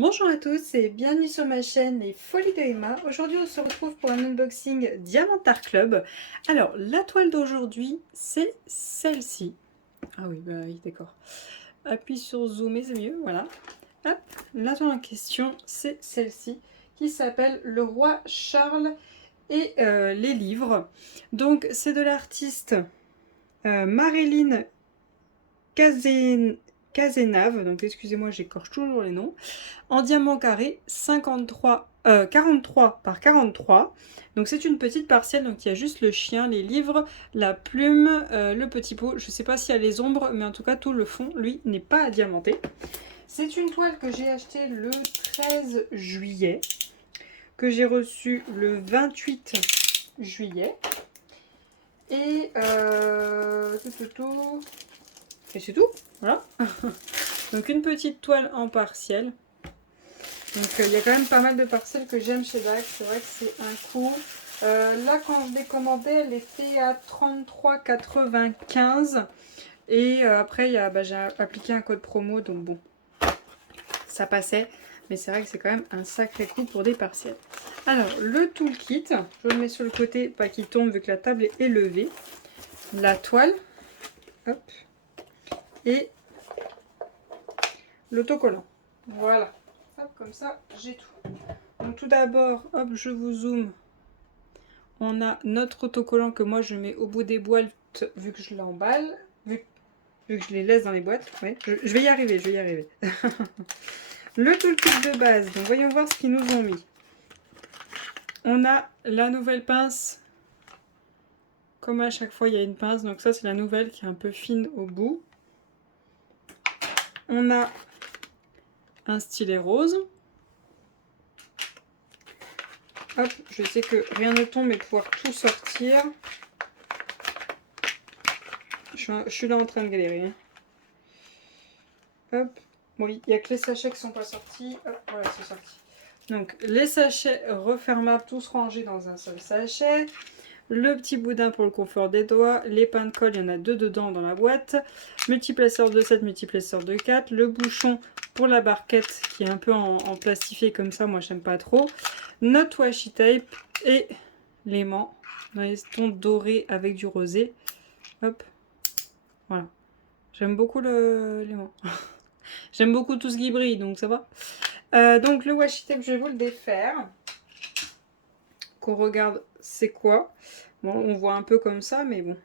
Bonjour à tous et bienvenue sur ma chaîne Les Folies de Emma. Aujourd'hui on se retrouve pour un unboxing Diamant Art Club. Alors la toile d'aujourd'hui c'est celle-ci. Ah oui d'accord. Appuie sur zoomer c'est mieux, voilà. Hop, la toile en question c'est celle-ci qui s'appelle Le Roi Charles et les livres. Donc c'est de l'artiste Marilyn Cazenave, donc excusez-moi j'écorche toujours les noms. En diamant carré, 43 par 43. Donc c'est une petite partielle, donc il y a juste le chien, les livres, la plume, le petit pot. Je ne sais pas s'il y a les ombres, mais en tout cas tout le fond, lui, n'est pas diamanté. C'est une toile que j'ai achetée le 13 juillet, que j'ai reçue le 28 juillet. Et et c'est tout, voilà. Donc une petite toile en partiel. Donc il y a quand même pas mal de parcelles que j'aime chez Dax. C'est vrai que c'est un coup. Là quand je l'ai commandé, elle était à 33,95. Et après j'ai appliqué un code promo. Donc bon, ça passait. Mais c'est vrai que c'est quand même un sacré coup pour des partiels. Alors le toolkit, je le mets sur le côté, pas qu'il tombe vu que la table est élevée. La toile. Hop. Et l'autocollant. Voilà. Hop, comme ça, j'ai tout. Donc tout d'abord, hop, je vous zoome. On a notre autocollant que moi je mets au bout des boîtes vu que je l'emballe, vu que je les laisse dans les boîtes. Ouais, je vais y arriver, je vais y arriver. Le toolkit de base, donc voyons voir ce qu'ils nous ont mis. On a la nouvelle pince. Comme à chaque fois, il y a une pince. Donc ça, c'est la nouvelle qui est un peu fine au bout. On a un stylet rose. Hop, je sais que rien ne tombe, mais pouvoir tout sortir. Je suis là en train de galérer. Hein. Hop. Bon, il n'y a que les sachets qui ne sont pas sortis. Hop, voilà, c'est sorti. Donc, les sachets refermables, tous rangés dans un seul sachet. Le petit boudin pour le confort des doigts. Les pains de colle, il y en a 2 dedans dans la boîte. Multiplaceur de 7, multiplaceur de 4. Le bouchon pour la barquette qui est un peu en plastifié comme ça. Moi, j'aime pas trop. Notre washi tape et l'aimant dans les tons dorés avec du rosé. Hop. Voilà. J'aime beaucoup l'aimant. J'aime beaucoup tout ce qui brille, donc ça va. Donc le washi tape, je vais vous le défaire. Qu'on regarde c'est quoi. Bon, on voit un peu comme ça, mais bon.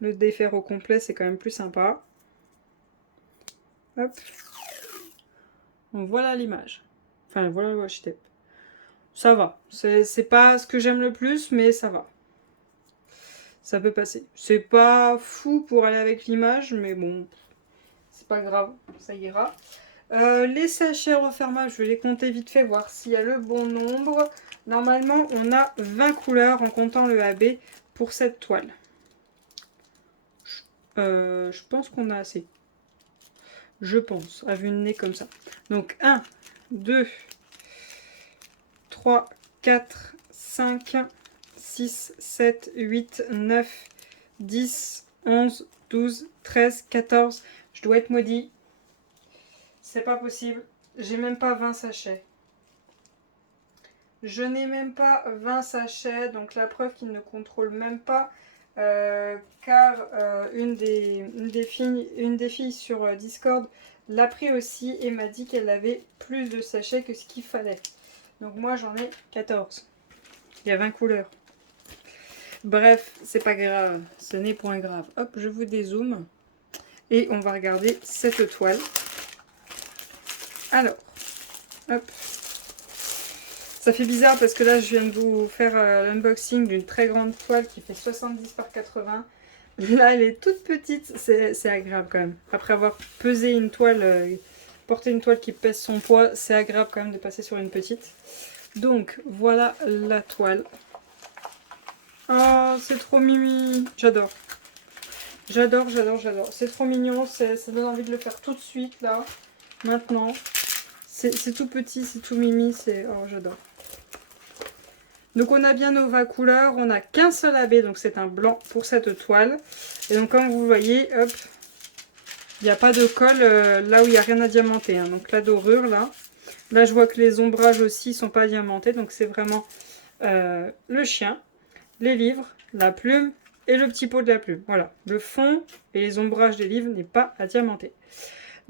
Le défaire au complet, c'est quand même plus sympa. Hop. Donc voilà l'image. Enfin, voilà le washi tape. Ça va. C'est pas ce que j'aime le plus, mais ça va. Ça peut passer. C'est pas fou pour aller avec l'image, mais bon, c'est pas grave, ça ira. Les sachets refermables, je vais les compter vite fait, voir s'il y a le bon nombre. Normalement, on a 20 couleurs en comptant le AB pour cette toile. Je pense qu'on a assez. Je pense, à vue de nez comme ça. Donc 1, 2, 3, 4, 5, 6, 7, 8, 9, 10, 11, 12, 13, 14. Je dois être maudit. C'est pas possible. J'ai même pas 20 sachets. Je n'ai même pas 20 sachets, donc la preuve qu'il ne contrôle même pas, car une des filles sur Discord l'a pris aussi et m'a dit qu'elle avait plus de sachets que ce qu'il fallait. Donc moi j'en ai 14. Il y a 20 couleurs. Bref, c'est pas grave, ce n'est point grave. Hop, je vous dézoome et on va regarder cette toile. Alors, hop. Ça fait bizarre parce que là je viens de vous faire l'unboxing d'une très grande toile qui fait 70 par 80. Là elle est toute petite, c'est agréable quand même. Après avoir pesé une toile, porté une toile qui pèse son poids, c'est agréable quand même de passer sur une petite. Donc voilà la toile. Oh c'est trop mimi, j'adore. J'adore, j'adore, j'adore. C'est trop mignon, ça donne envie de le faire tout de suite là, maintenant. C'est tout petit, c'est tout mimi, c'est... Oh j'adore. Donc on a bien nos 20 couleurs, on n'a qu'un seul AB, donc c'est un blanc pour cette toile. Et donc comme vous voyez, hop, Il n'y a pas de colle là où il n'y a rien à diamanter. Hein. Donc la dorure là. Là je vois que les ombrages aussi ne sont pas diamantés. Donc c'est vraiment le chien, les livres, la plume et le petit pot de la plume. Voilà. Le fond et les ombrages des livres n'est pas à diamanter.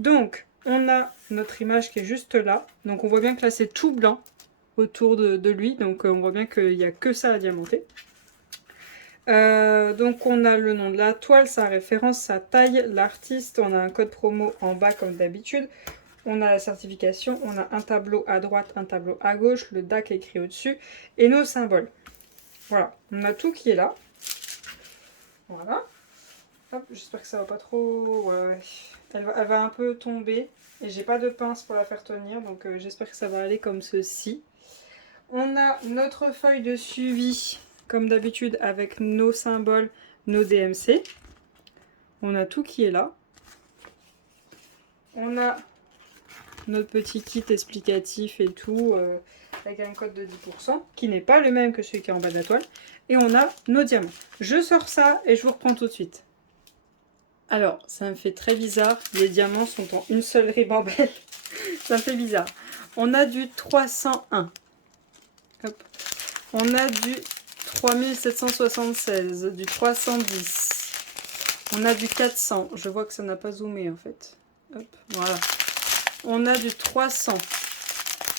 Donc on a notre image qui est juste là. Donc on voit bien que là c'est tout blanc autour de lui. Donc on voit bien qu'il n'y a que ça à diamanter. Donc on a le nom de la toile, sa référence, sa taille, l'artiste, on a un code promo en bas comme d'habitude, on a la certification, on a un tableau à droite, un tableau à gauche, le DAC écrit au-dessus et nos symboles. Voilà, on a tout qui est là. Voilà. J'espère que ça va pas trop... Ouais. Elle va un peu tomber et j'ai pas de pince pour la faire tenir, donc j'espère que ça va aller comme ceci. On a notre feuille de suivi comme d'habitude avec nos symboles, nos DMC. On a tout qui est là. On a notre petit kit explicatif et tout, avec un code de 10%, qui n'est pas le même que celui qui est en bas de la toile. Et on a nos diamants. Je sors ça et je vous reprends tout de suite. Alors, ça me fait très bizarre. Les diamants sont en une seule ribambelle. Ça me fait bizarre. On a du 301. Hop. On a du 3776, du 310. On a du 400. Je vois que ça n'a pas zoomé en fait. Hop, voilà. On a du 300.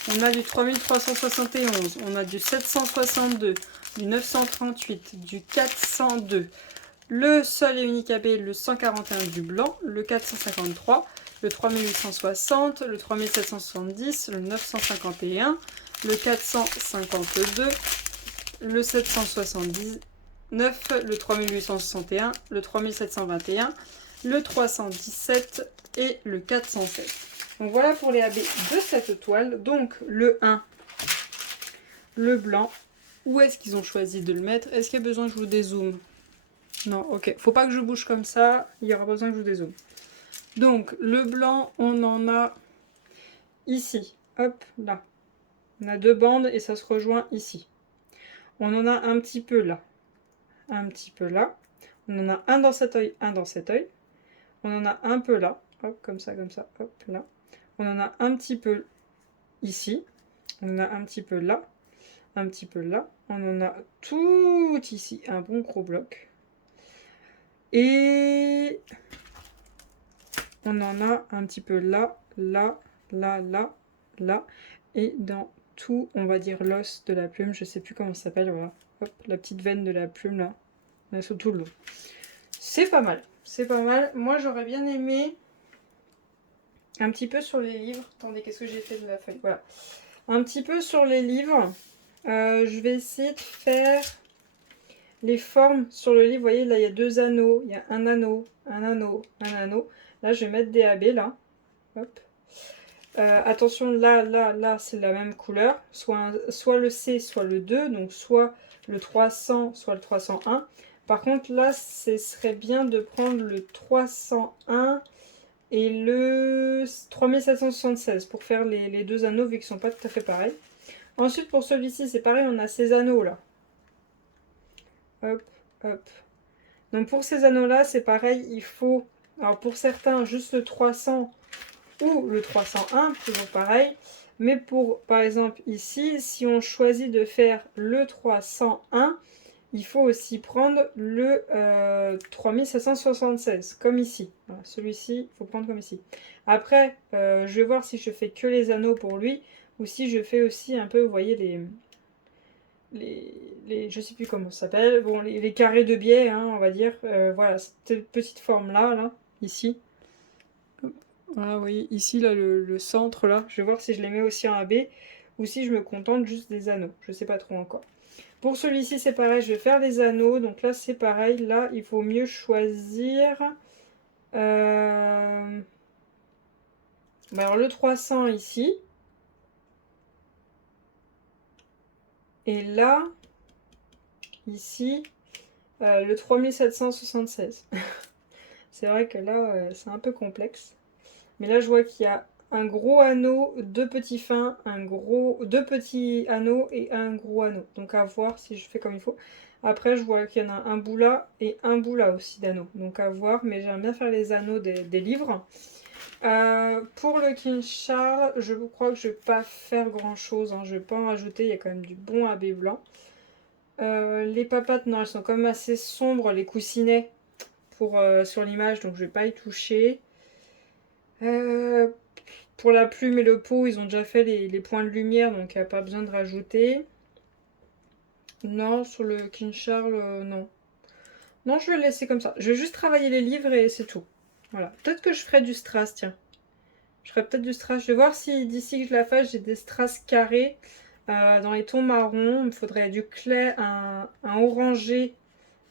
On a du 3371. On a du 762. Du 938. Du 402. Le seul et unique AB, le 141 du blanc. Le 453. Le 3860. Le 3770. Le 951. Le 452. Le 779, le 3861, le 3721, le 317 et le 407. Donc voilà pour les AB de cette toile. Donc le 1, le blanc. Où est-ce qu'ils ont choisi de le mettre? Est-ce qu'il y a besoin que je vous dézoome? Non, ok. Faut pas que je bouge comme ça. Il y aura besoin que je vous dézoome. Donc le blanc, on en a ici. Hop, là. On a deux bandes et ça se rejoint ici. On en a un petit peu là. Un petit peu là. On en a un dans cet œil, un dans cet œil. On en a un peu là. Hop, comme ça, hop, là. On en a un petit peu ici. On en a un petit peu là. Un petit peu là. On en a tout ici. Un bon gros bloc. Et on en a un petit peu là, là, là, là, là. Et dans tout, on va dire l'os de la plume. Je sais plus comment ça s'appelle. Voilà. Hop, la petite veine de la plume là. On a sur tout le long. C'est pas mal. C'est pas mal. Moi, j'aurais bien aimé un petit peu sur les livres. Attendez, qu'est-ce que j'ai fait de la feuille? Voilà. Un petit peu sur les livres. Je vais essayer de faire les formes sur le livre. Vous voyez, là, il y a deux anneaux. Il y a un anneau, un anneau, un anneau. Là, je vais mettre des AB, là. Hop. Attention, là, là, là, c'est la même couleur. Soit le C, soit le 2. Donc, soit le 300, soit le 301. Par contre, là, ce serait bien de prendre le 301 et le 3776 pour faire les deux anneaux, vu qu'ils ne sont pas tout à fait pareils. Ensuite, pour celui-ci, c'est pareil, on a ces anneaux-là. Hop, hop. Donc, pour ces anneaux-là, c'est pareil, il faut... Alors, pour certains, juste le 300 ou le 301, toujours pareil. Mais pour, par exemple, ici, si on choisit de faire le 301, il faut aussi prendre le 3776, comme ici. Voilà, celui-ci, il faut prendre comme ici. Après, je vais voir si je fais que les anneaux pour lui, ou si je fais aussi un peu, vous voyez, je sais plus comment ça s'appelle, bon, les carrés de biais, hein, on va dire. Voilà, cette petite forme-là, là, ici. Voilà, vous voyez, ici, là, le centre, là. Je vais voir si je les mets aussi en AB, ou si je me contente juste des anneaux. Je sais pas trop encore. Pour celui-ci, c'est pareil, je vais faire les anneaux. Donc là, c'est pareil. Là, il faut mieux choisir... alors, le 300 ici. Et là, ici, le 3776. C'est vrai que là, c'est un peu complexe. Mais là, je vois qu'il y a un gros anneau, deux petits fins, deux petits anneaux et un gros anneau. Donc à voir si je fais comme il faut. Après, je vois qu'il y en a un bout là et un bout là aussi d'anneaux. Donc à voir, mais j'aime bien faire les anneaux des livres. Pour le King Charles, je crois que je vais pas faire grand chose, hein. Je vais pas en rajouter, il y a quand même du bon abbé blanc. Les papates, non, elles sont quand même assez sombres, les coussinets sur l'image, donc je vais pas y toucher. Pour la plume et le pot, ils ont déjà fait les points de lumière, donc il n'y a pas besoin de rajouter. Non, sur le King Charles, non. Non, je vais le laisser comme ça. Je vais juste travailler les livres et c'est tout. Voilà. Peut-être que je ferai du strass, tiens. Je ferai peut-être du strass. Je vais voir si d'ici que je la fasse, j'ai des strass carrés dans les tons marrons. Il me faudrait du clair, un orangé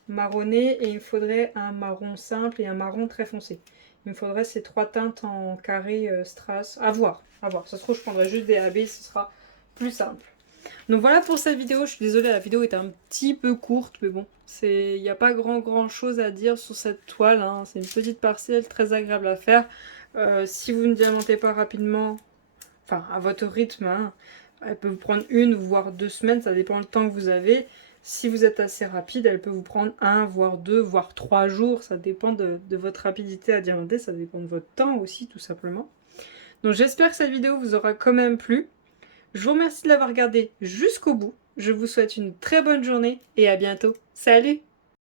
marronné et il me faudrait un marron simple et un marron très foncé. Il me faudrait ces 3 teintes en carré strass. À voir, à voir. Ça se trouve, je prendrai juste des AB, ce sera plus simple. Donc voilà pour cette vidéo. Je suis désolée, la vidéo est un petit peu courte, mais bon, il n'y a pas grand chose à dire sur cette toile, hein. C'est une petite parcelle très agréable à faire. Si vous ne diamantez pas rapidement, enfin à votre rythme, hein, elle peut vous prendre 1 voire 2 semaines, ça dépend le temps que vous avez. Si vous êtes assez rapide, elle peut vous prendre 1 voire 2 voire 3 jours, ça dépend de votre rapidité à diamanter, ça dépend de votre temps aussi tout simplement. Donc j'espère que cette vidéo vous aura quand même plu. Je vous remercie de l'avoir regardé jusqu'au bout. Je vous souhaite une très bonne journée et à bientôt. Salut!